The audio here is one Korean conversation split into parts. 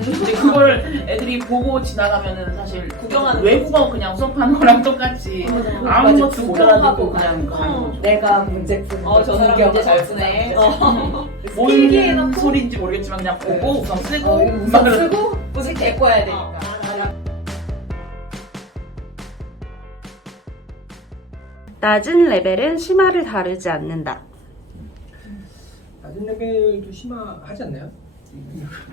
이제 그걸 애들이 보고 지나가면은 사실 구경하는 외국어 그냥 수업하는 거랑 똑같이 아무것도 못 알아듣고 그냥 가는 거죠. 내가 문제 푸는 저 사람 문제 잘 푸네. 뭔 소리인지 모르겠지만 그냥 보고 우선 쓰고 우선 쓰고 무슨 데꿔야 되니까. 낮은 레벨은 심화를 다루지 않는다. 낮은 레벨도 심화하지 않나요?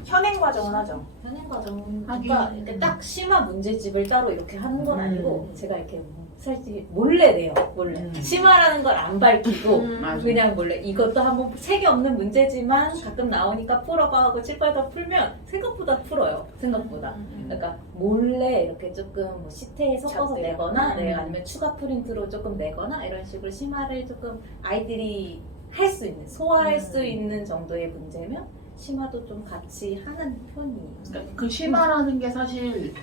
현행 과정은 하죠. 현행 과정은 하긴. 그러니까 이렇게 딱 심화 문제집을 따로 이렇게 하는 건 아니고 제가 이렇게 솔직히 몰래 내요. 몰래 심화라는 걸 안 밝히고 맞아. 그냥 몰래 이것도 한번 색이 없는 문제지만 가끔 나오니까 풀어봐 하고 칠바다 풀면 생각보다 풀어요. 생각보다. 그러니까 몰래 이렇게 조금 뭐 시트에 섞어서 작대요. 내거나 네, 아니면 추가 프린트로 조금 내거나 이런 식으로 심화를 조금 아이들이 할 수 있는 소화할 수 있는 정도의 문제면 심화도 좀 같이 하는 편이에요. 그러니까 그 심화라는 게 사실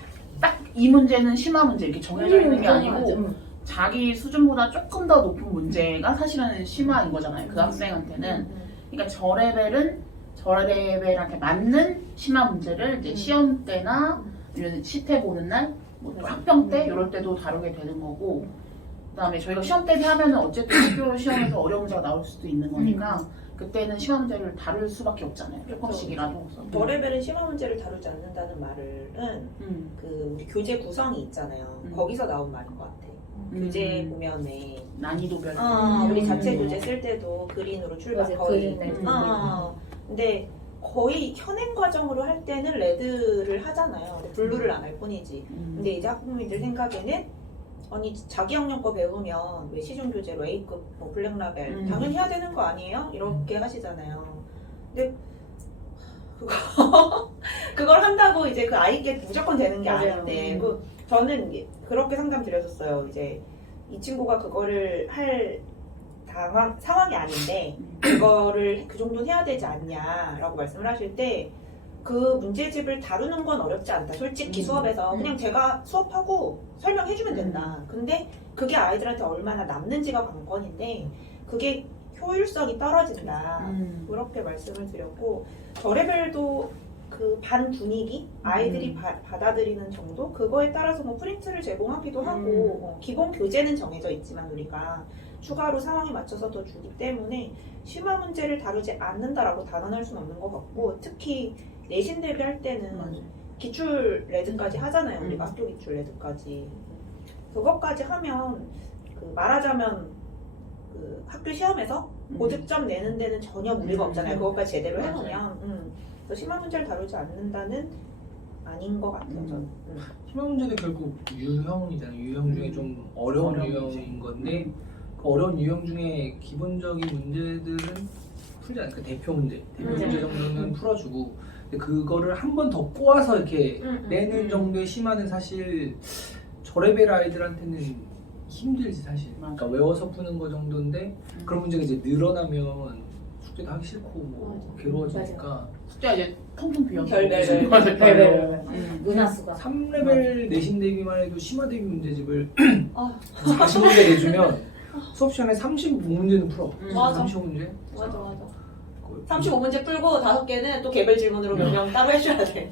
딱 이 문제는 심화 문제 이렇게 정해져 있는 게 아니고 자기 수준보다 조금 더 높은 문제가 사실은 심화인 거잖아요. 그 학생한테는. 그러니까 저 레벨한테 맞는 심화 문제를 이제 시험 때나 아니면 시태 보는 날, 뭐 학평 때 이럴 때도 다루게 되는 거고. 그다음에 저희가 시험 대비하면은 어쨌든 학교 시험에서 어려운 문제가 나올 수도 있는 거니까 그때는 심화 문제를 다룰 수밖에 없잖아요. 조금씩이라도. 저 레벨은 심화 문제를 다루지 않는다는 말은 그 우리 교재 구성이 있잖아요. 거기서 나온 말인 것 같아. 교재 보면에 난이도별. 우리 자체 교재 쓸 때도 그린으로 출발 맞아요. 거의. 그린 근데 거의 현행 과정으로 할 때는 레드를 하잖아요. 근데 블루를 안 할 뿐이지. 근데 이제 학부모님들 생각에는 아니 자기 학년 거 배우면 왜 시중 교재로 A급 뭐 블랙라벨 당연히 해야 되는 거 아니에요? 이렇게 하시잖아요. 근데 그걸 한다고 이제 그 아이께 무조건 되는 게 맞아요. 아닌데 저는 그렇게 상담 드렸었어요. 이제 이 친구가 그거를 할 상황이 아닌데 그거를 그 정도는 해야 되지 않냐라고 말씀을 하실 때 그 문제집을 다루는 건 어렵지 않다. 솔직히 수업에서 그냥 제가 수업하고 설명해주면 된다. 근데 그게 아이들한테 얼마나 남는지가 관건인데 그게 효율성이 떨어진다. 그렇게 말씀을 드렸고 저 레벨도 그 반 분위기 아이들이 받아들이는 정도 그거에 따라서 뭐 프린트를 제공하기도 하고 기본 교재는 정해져 있지만 우리가 추가로 상황에 맞춰서 더 주기 때문에 심화 문제를 다루지 않는다라고 단언할 수는 없는 것 같고 특히 내신 대비할 때는 기출 레드까지 하잖아요. 우리가 학교 기출 레드까지 그것까지 하면 그 말하자면 그 학교 시험에서 고득점 내는 데는 전혀 무리가 없잖아요. 그것까지 제대로 해놓으면 그래서 심화 문제를 다루지 않는다는 아닌 것 같아요. 저는. 심화 문제는 결국 유형이잖아요. 유형 중에 좀 어려운 유형인 건데 그 어려운 유형 중에 기본적인 문제들은 풀지 않아요. 그 대표 문제 정도는 풀어주고 근데 그거를 한 번 더 꼬아서 이렇게 내는 정도의 심화는 사실 저 레벨 아이들한테는 힘들지 사실. 그러니까 외워서 푸는 거 정도인데 그런 문제가 이제 늘어나면 숙제도 하기 싫고 뭐 괴로워지니까 숙제가 이제 텅텅 비어서. 별별 문화수가 3레벨 내신 대비만 해도 심화 대비 문제집을 40문제 내주면 수업 시간에 35문제는 풀어. 맞아. 35문제? 맞아. 35문제 풀고 5개는 또 개별 질문으로 몇 명 따로 해줘야 돼.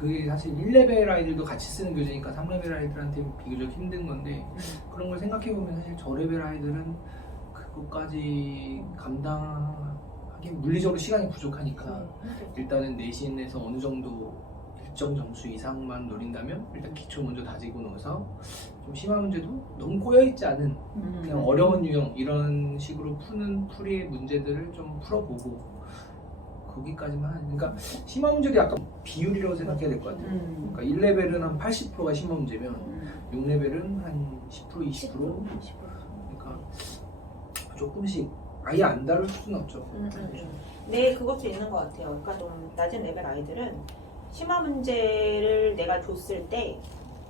그게 사실 1레벨 아이들도 같이 쓰는 교재니까 3레벨 아이들한테 비교적 힘든 건데 그런 걸 생각해보면 사실 저 레벨 아이들은 그것까지 감당하기 물리적으로 시간이 부족하니까 일단은 내신에서 어느 정도 일정 점수 이상만 노린다면 일단 기초 먼저 다지고 넣어서 좀 심화 문제도 너무 꼬여있지 않은 그냥 어려운 유형 이런 식으로 푸는 풀이의 문제들을 좀 풀어보고 거기까지만 그러니까 심화 문제도 약간 비율이라고 생각해야 될 것 같아요. 그러니까 1레벨은 한 80%가 심화 문제면 6레벨은 한 10% 20% 그러니까 조금씩 아예 안 다룰 수는 없죠. 네, 그것도 있는 것 같아요. 그러니까 좀 낮은 레벨 아이들은 심화 문제를 내가 줬을 때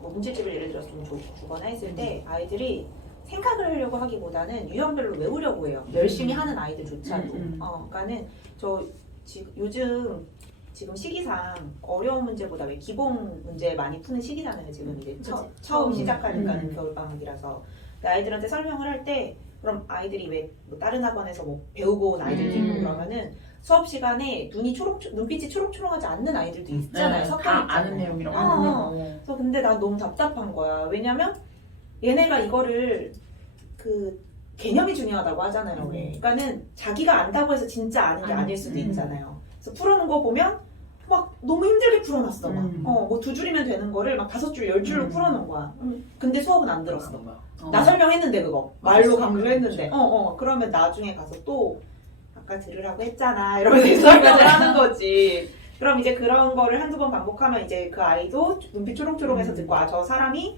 뭐 문제집을 예를 들어서 좀 주거나 했을 때 아이들이 생각을 하려고 하기보다는 유형별로 외우려고 해요. 열심히 하는 아이들조차도. 그러니까는 저 요즘 지금 시기상 어려운 문제보다 왜 기본 문제 많이 푸는 시기잖아요. 지금 이제 처음 시작하니까는 겨울방학이라서 아이들한테 설명을 할 때 그럼 아이들이 왜 뭐 다른 학원에서 뭐 배우고 온 아이들도 있고 그러면은 수업 시간에 눈빛이 초록초록하지 않는 아이들도 있잖아요. 다 섞여 아는 있잖아요. 내용이라고 어. 하는데. 그래서 근데 난 너무 답답한 거야. 왜냐면 얘네가 이거를 그 개념이 중요하다고 하잖아요. 왜? 그러니까는 자기가 안다고 해서 진짜 아는 게 아닐 수도 있잖아요. 그래서 풀어놓은 거 보면 막 너무 힘들게 풀어놨어. 막. 뭐 2줄이면 되는 거를 막 5줄, 10줄로 풀어놓은 거야. 근데 수업은 안 들었어. 나 설명했는데 그거 말로 강조했는데 그러면 나중에 가서 또 아까 들으라고 했잖아 이러면서 설명을 하는 거지. 그럼 이제 그런 거를 한두 번 반복하면 이제 그 아이도 눈빛 초롱초롱해서 듣고 아 저 사람이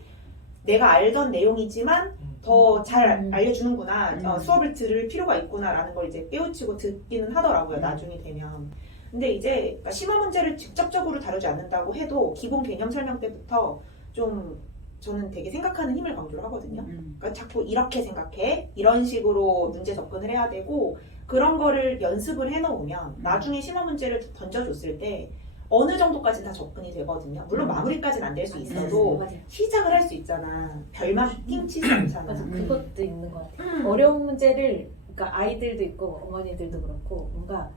내가 알던 내용이지만 더 잘 알려주는구나 수업을 들을 필요가 있구나라는 걸 이제 깨우치고 듣기는 하더라고요. 나중에 되면. 근데 이제 그러니까 심화 문제를 직접적으로 다루지 않는다고 해도 기본 개념 설명 때부터 좀 저는 되게 생각하는 힘을 강조를 하거든요. 그러니까 자꾸 이렇게 생각해 이런 식으로 문제 접근을 해야 되고 그런 거를 연습을 해놓으면 나중에 심화 문제를 던져줬을 때 어느 정도까지는 다 접근이 되거든요. 물론 마무리까지는 안 될 수 있어도 맞아요. 시작을 할 수 있잖아. 별만 띵 치지 않잖아. 맞아, 그것도 있는 것 같아요. 어려운 문제를 그러니까 아이들도 있고 어머니들도 그렇고 뭔가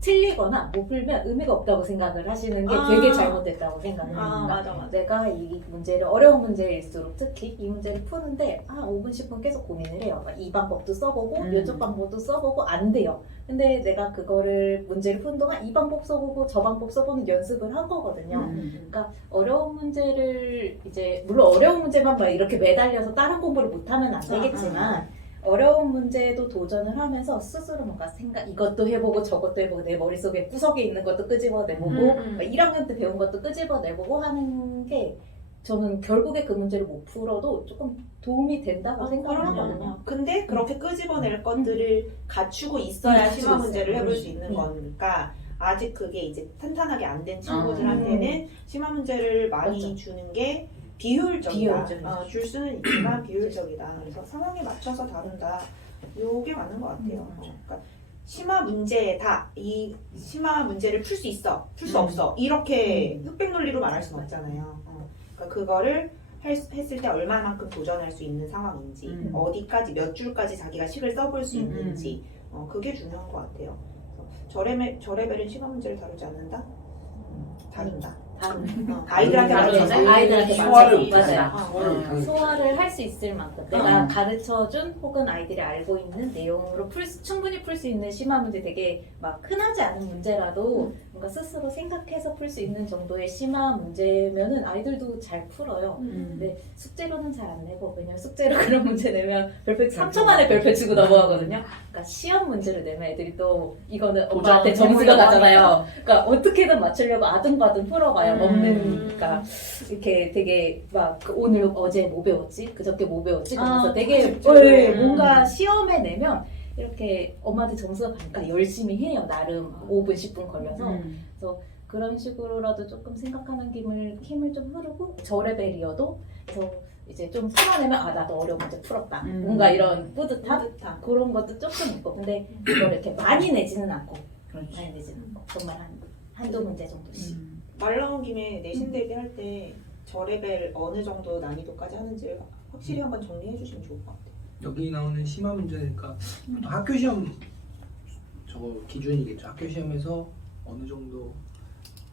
틀리거나 못 풀면 의미가 없다고 생각을 하시는 게 되게 잘못됐다고 생각을 합니다. 맞아. 내가 이 문제를 어려운 문제일수록 특히 이 문제를 푸는데 5분 10분 계속 고민을 해요. 그러니까 이 방법도 써보고 이쪽 방법도 써보고 안 돼요. 근데 내가 그거를 문제를 푸는 동안 이 방법 써보고 저 방법 써보는 연습을 한 거거든요. 그러니까 어려운 문제를 이제 물론 어려운 문제만 막 이렇게 매달려서 다른 공부를 못하면 안 되겠지만 어려운 문제도 도전을 하면서 스스로 뭔가 이것도 해보고 저것도 해보고 내 머릿속에 구석에 있는 것도 끄집어내보고 1학년 때 배운 것도 끄집어내보고 하는 게 저는 결국에 그 문제를 못 풀어도 조금 도움이 된다고 생각을 하거든요. 근데 그렇게 끄집어낼 것들을 갖추고 있어야 갖추고 심화 문제를 있어요. 해볼 수 있는 거니까 아직 그게 이제 탄탄하게 안 된 친구들한테는 심화 문제를 많이 맞죠. 주는 게 비효율적이다. 비효율적이죠. 줄 수는 있지만 비효율적이다. 그래서 상황에 맞춰서 다룬다. 요게 맞는 것 같아요. 그러니까 심화 문제다. 이 심화 문제를 풀 수 있어. 풀 수 없어. 이렇게 흑백 논리로 말할 수는 없잖아요. 그러니까 그거를 했을 때 얼마만큼 도전할 수 있는 상황인지 어디까지 몇 줄까지 자기가 식을 써볼 수 있는지 그게 중요한 것 같아요. 저 레벨은 심화 문제를 다루지 않는다? 다룬다. 아이들한테 맞춰서 아이들한테 소화를 맞아요. 소화를 할 수 있을 만큼 내가 가르쳐준 혹은 아이들이 알고 있는 내용으로 충분히 풀 수 있는 심화 문제 되게 막 흔하지 않은 문제라도 뭔가 스스로 생각해서 풀 수 있는 정도의 심화 문제면은 아이들도 잘 풀어요. 근데 숙제로는 잘 안 내고 왜냐면 숙제로 그런 문제 내면 별표 3초 만에 별표 주고 넘어가거든요. 그러니까 시험 문제를 내면 애들이 또 이거는 엄마한테 점수가 가잖아요. 그러니까 어떻게든 맞추려고 아등바등 풀어가요. 그러니까 이렇게 되게 막 오늘 어제 뭐 배웠지? 그저께 뭐 배웠지? 그러면서 되게 뭔가 시험에 내면 이렇게 엄마한테 점수가 가니까 열심히 해요. 나름 5분 10분 걸려서 그래서 그런 식으로라도 조금 생각하는 힘을 좀 흐르고 저 레벨이어도 그래서 이제 좀 풀어내면 나도 어려운 문제 풀었다. 뭔가 이런 뿌듯함 그런 것도 조금 있고 근데 이걸 이렇게 많이 내지는 않고 많이 내지는 않고 정말 한두 문제 정도씩 말 나온 김에 내신 대비 할 때 저 레벨 어느 정도 난이도까지 하는지 확실히 한번 정리해 주시면 좋을 것 같아요. 여기 나오는 심화 문제니까 보통 학교 시험 저거 기준이겠죠. 학교 시험에서 어느 정도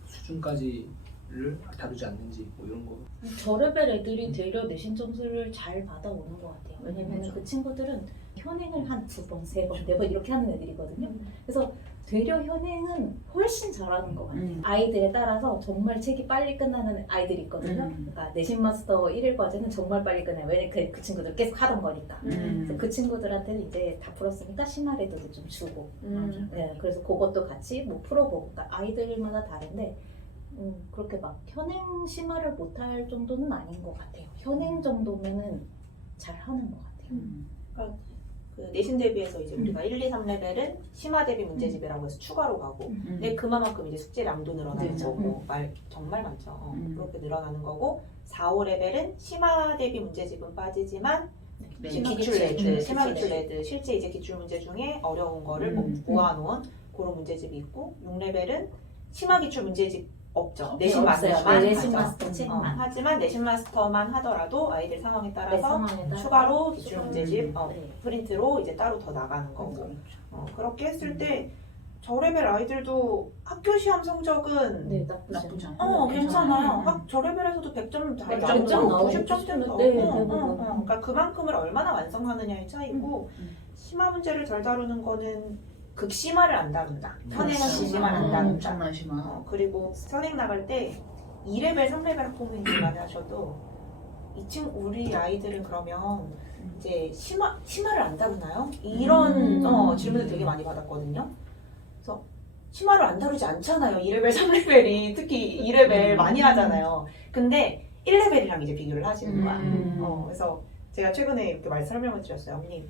수준까지를 다루지 않는지 뭐 이런 거. 저 레벨 애들이 되려 내신 점수를 잘 받아오는 것 같아요. 왜냐면 그 친구들은 현행을 한 2번, 3번, 4번 이렇게 하는 애들이거든요. 그래서 되려 현행은 훨씬 잘하는 것 같아요. 아이들에 따라서 정말 책이 빨리 끝나는 아이들이 있거든요. 그러니까 내신 마스터 1일 과제는 정말 빨리 끝나요. 왜냐면 그 친구들 계속 하던 거니까. 그래서 그 친구들한테는 이제 다 풀었으니까 심화레도도 좀 주고. 네, 그래서 그것도 같이 뭐 풀어보고. 그러니까 아이들마다 다른데 그렇게 막 현행 심화를 못할 정도는 아닌 것 같아요. 현행 정도면은 잘 하는 것 같아요. 그러니까 그 내신 대비해서 이제 우리가 1, 2, 3레벨은 심화 대비 문제집이라고 해서 추가로 가고 근데 그만큼 이제 숙제량도 늘어나는 거고 정말 많죠. 그렇게 늘어나는 거고 4, 5레벨은 심화 대비 문제집은 빠지지만 심화 기출 레드 실제 이제 기출 문제 중에 어려운 거를 모아놓은 그런 문제집이 있고 6레벨은 심화 기출 문제집 없죠. 내신 마스터만 내신 하죠. 마스터 책만. 하지만 내신 마스터만 하더라도 아이들 상황에 따라서 추가로 기출 문제집 프린트로 이제 따로 더 나가는 거고 그렇게 했을 때 저레벨 아이들도 학교 시험 성적은 네, 나쁘지 나쁘지 않아요. 않아요. 괜찮아요. 저레벨에서도 100점 다 100점 나오고 나오고 90점대도 나오고 네, 대부분. 그러니까 그만큼을 얼마나 완성하느냐의 차이고 음. 심화 문제를 덜 다루는 거는 극심화를 안 다룬다. 선행은 그렇죠. 극심화를 안 다룬다. 엄청난 심화. 그리고 선행 나갈 때 2레벨, 3레벨 학부모님들만 하셔도 우리 아이들은 그러면 이제 심화를 안 다루나요? 이런 질문을 되게 많이 받았거든요. 그래서 심화를 안 다루지 않잖아요. 2레벨, 3레벨이 특히 2레벨 많이 하잖아요. 근데 1레벨이랑 이제 비교를 하시는 거야. 그래서 제가 최근에 이렇게 설명을 드렸어요. 언니,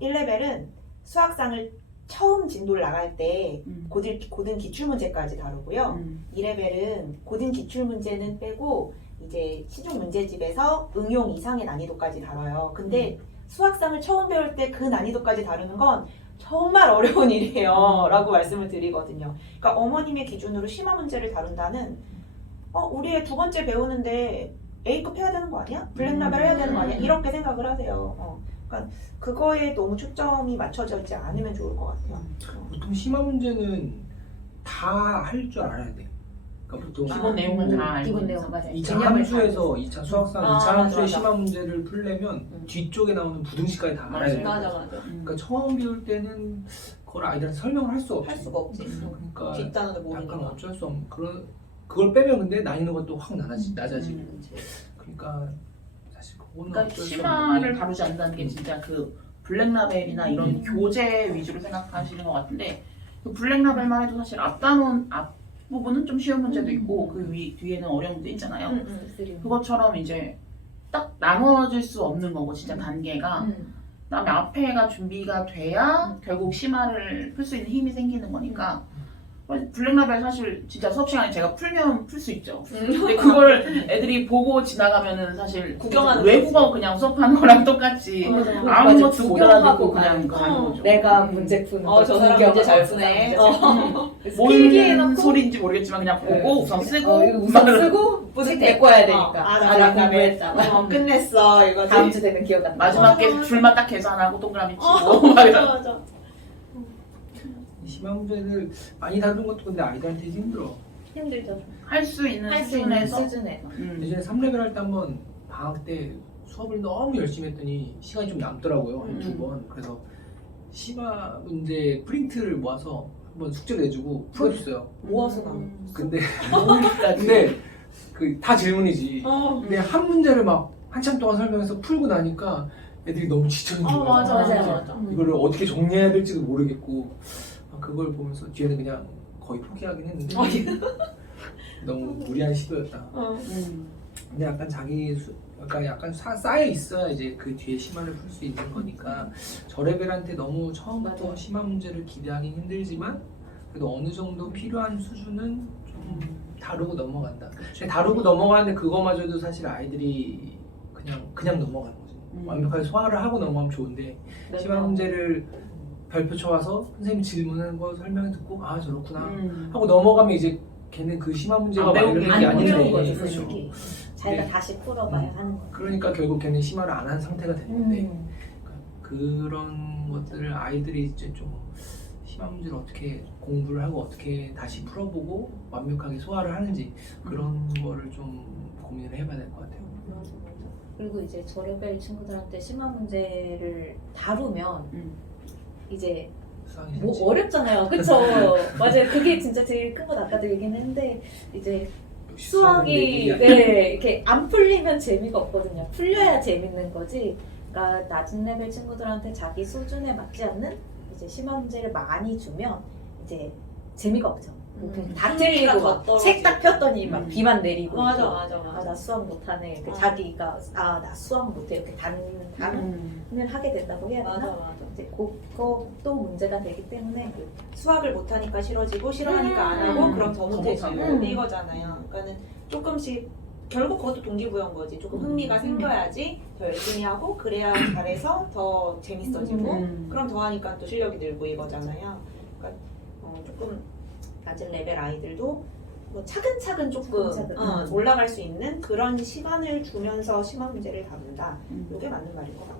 1레벨은 수학상을 처음 진도를 나갈 때 고등 기출문제까지 다루고요. 2레벨은 고등 기출문제는 빼고 이제 시중 문제집에서 응용 이상의 난이도까지 다뤄요. 근데 수학상을 처음 배울 때 그 난이도까지 다루는 건 정말 어려운 일이에요. 라고 말씀을 드리거든요. 그러니까 어머님의 기준으로 심화 문제를 다룬다는 우리 애 2번째 배우는데 A급 해야 되는 거 아니야? 블랙라벨 해야 되는 거 아니야? 이렇게 생각을 하세요. 그러니까 그거에 너무 초점이 맞춰져 있지 않으면 좋을 것 같아요. 보통 심화 문제는 다 할 줄 알아야 돼. 그러니까 보통 기본 내용은 다 알고 기본 있는 내용 맞아요. 2차 개념을 함수에서 2차 수학상 2차 맞아, 함수의 맞아. 심화 문제를 풀려면 뒤쪽에 나오는 부등식까지 다 알아야 돼. 맞아. 그러니까 처음 배울 때는 그걸 아이들한테 설명을 할 수가 없지. 할 수가 없지. 그러니까 뒷단어도 약간 모르니까. 어쩔 수 없는 그걸 빼면 근데 난이도가 또 확 낮아지고. 그러니까 사실 그거는 그러니까 어쩔 수 심화를 없는 다루지 않는다는 게 진짜 그 블랙라벨이나 이런 교재 위주로 생각하시는 것 같은데 그 블랙라벨만 해도 사실 앞부분은 좀 쉬운 문제도 있고 그 뒤에는 어려운 문제 있잖아요. 그것처럼 이제 딱 나눠질 수 없는 거고 진짜 단계가 그다음에 앞에가 준비가 돼야 결국 심화를 풀 수 있는 힘이 생기는 거니까 블랙라벨 사실 진짜 수업 시간에 제가 풀면 풀 수 있죠. 근데 그걸 애들이 보고 지나가면은 사실 구경하는 외국어 그냥 수업하는 거랑 똑같이 아무것도 못 알아듣고 그냥 가는 거죠. 내가 문제 푸는 거. 저 사람 문제 잘 푸네. 뭔 소리인지 모르겠지만 그냥 보고 우선 쓰고 우선 쓰고 책 데리고 와야 되니까. 나 공부했다. 끝냈어 이거지. 다음 주 되면 기억 안 나. 마지막에 줄만 딱 계산하고 동그라미 치고 막 이런. 맞아. 심화 문제를 많이 다루는 것도 근데 아이들한테 힘들어. 힘들죠. 할 수 있는 할 수 있는 수준에서 수준에서. 예전에 3레벨 할 때 한번 방학 때 수업을 너무 열심히 했더니 시간이 좀 남더라고요. 한 2번. 그래서 심화 문제 프린트를 모아서 한번 숙제를 내주고 풀어줬어요. 모아서 나. 근데 모르기까지. 그 다 질문이지. 근데 한 문제를 막 한참 동안 설명해서 풀고 나니까 애들이 너무 지쳐있는 거야. 맞아. 이거를 어떻게 정리해야 될지도 모르겠고 그걸 보면서 뒤에는 그냥 거의 포기하긴 했는데 너무 무리한 시도였다. 근데 약간 약간 쌓여 있어야 이제 그 뒤에 심화를 풀 수 있는 거니까 저레벨한테 너무 처음부터 맞아요. 심화 문제를 기대하기 힘들지만 그래도 어느 정도 필요한 수준은 좀 다루고 넘어간다. 근데 다루고 넘어가는데 그거마저도 사실 아이들이 그냥 넘어가는 거죠. 완벽하게 소화를 하고 넘어가면 좋은데 심화 문제를 별표 쳐와서 선생님 질문하는 거 설명 듣고 아 저렇구나 하고 넘어가면 이제 걔는 그 심화 문제가 막 이런 게 안 아닌데 어려운 거죠, 그렇죠. 솔직히. 자기가 네. 다시 풀어봐야 하는 거. 그러니까 결국 걔는 심화를 안 한 상태가 되는데 그런 것들을 아이들이 이제 좀 심화 문제를 어떻게 공부를 하고 어떻게 다시 풀어보고 완벽하게 소화를 하는지 그런 거를 좀 고민을 해봐야 될 것 같아요. 맞아. 그리고 이제 저레벨 친구들한테 심화 문제를 다루면 이제 수학이 뭐 싫지. 어렵잖아요. 그쵸? 맞아요. 그게 진짜 제일 큰 건 아까도 얘기는 했는데 이제 역시 수학이 내 일이 아니야. 네, 이렇게 안 풀리면 재미가 없거든요. 풀려야 재밌는 거지. 그러니까 낮은 레벨 친구들한테 자기 수준에 맞지 않는 이제 심화 문제를 많이 주면 이제 재미가 없죠. 그냥 다 흥미가 틀리고 더 떨어지고. 책 딱 폈더니 막 비만 내리고 맞아. 아, 나 수학 못하네. 이렇게 자기가 나 수학 못해 이렇게 단언을 하게 된다고 해야 되나? 맞아. 이제 그것도 문제가 되기 때문에 수학을 못하니까 싫어지고 싫어하니까 안 하고 그럼 더 못해지고 못하고. 이거잖아요. 그러니까는 조금씩 결국 그것도 동기부여인 거지. 조금 흥미가 생겨야지 더 열심히 하고 그래야 잘해서 더 재밌어지고 그럼 더 하니까 또 실력이 늘고 이거잖아요. 그러니까 조금 낮은 레벨 아이들도 뭐 차근차근 조금 차근차근. 올라갈 수 있는 그런 시간을 주면서 심화 문제를 다룬다. 이게 맞는 말인 것 같아요.